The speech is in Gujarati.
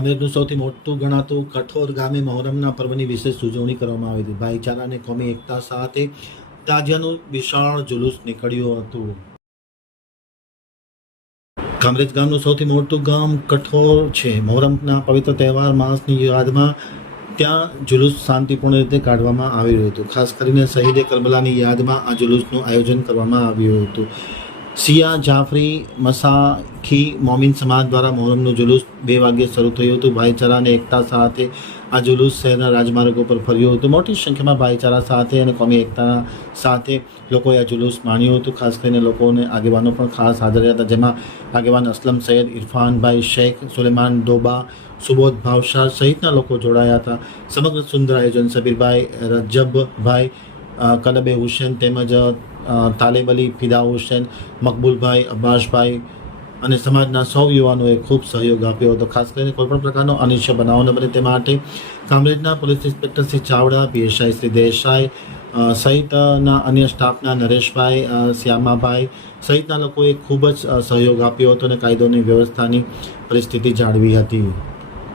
કામરેજનું સૌથી મોટું ગણાતું કઠોર ગામે મહોરમના પર્વની વિશેષ ઉજવણી કરવામાં આવી હતી. ભાઈચારા અને કોમી એકતા સાથે તાજિયાનું વિશાળ જુલુસ નીકળ્યું હતું. કામરેજ ગામનું સૌથી મોટું ગામ કઠોર છે. મોહરમના પવિત્ર તહેવાર માસની યાદમાં ત્યાં જુલુસ શાંતિપૂર્ણ રીતે કાઢવામાં આવી રહ્યું હતું. ખાસ કરીને શહીદે કરબલાની યાદમાં આ જુલુસનું આયોજન કરવામાં આવ્યું હતું. સિયા, જાફરી મસાખી મોમિન સમાજ દ્વારા મોહરમનું જુલુસ બે વાગ્યે શરૂ થયું હતું. ભાઈચારા અને એકતા સાથે આ જુલુસ શહેરના રાજમાર્ગો પર ફર્યું હતું. મોટી સંખ્યામાં ભાઈચારા સાથે અને કોમી એકતા સાથે લોકોએ આ જુલુસ માણ્યું હતું. ખાસ કરીને લોકોને આગેવાનો પણ ખાસ હાજર રહ્યા હતા, જેમાં આગેવાન અસલમ સૈયદ ઇરફાનભાઈ શેખ, સુલેમાન ડોબા, સુબોધ ભાવશાહ સહિતના લોકો જોડાયા હતા. સમગ્ર સુંદર આયોજન સબીરભાઈ રજબભાઈ કલબે હુસેન તેમજ તાલેબ અલી, ફિદા હુસેન, મકબૂલભાઈ, અબ્બાસભાઈ અને સમાજના સૌ યુવાનોએ ખૂબ સહયોગ આપ્યો હતો. ખાસ કરીને કોઈપણ પ્રકારનો અનિશ્ચય બનાવ ન બને તે માટે કામરેજના police inspector Shri Chavda, PSI Shri Desai સહિતના અન્ય સ્ટાફના નરેશભાઈ શ્યામાભાઈ સહિતના લોકોએ ખૂબ જ સહયોગ આપ્યો હતો અને કાયદોની વ્યવસ્થાની પરિસ્થિતિ જાળવી હતી.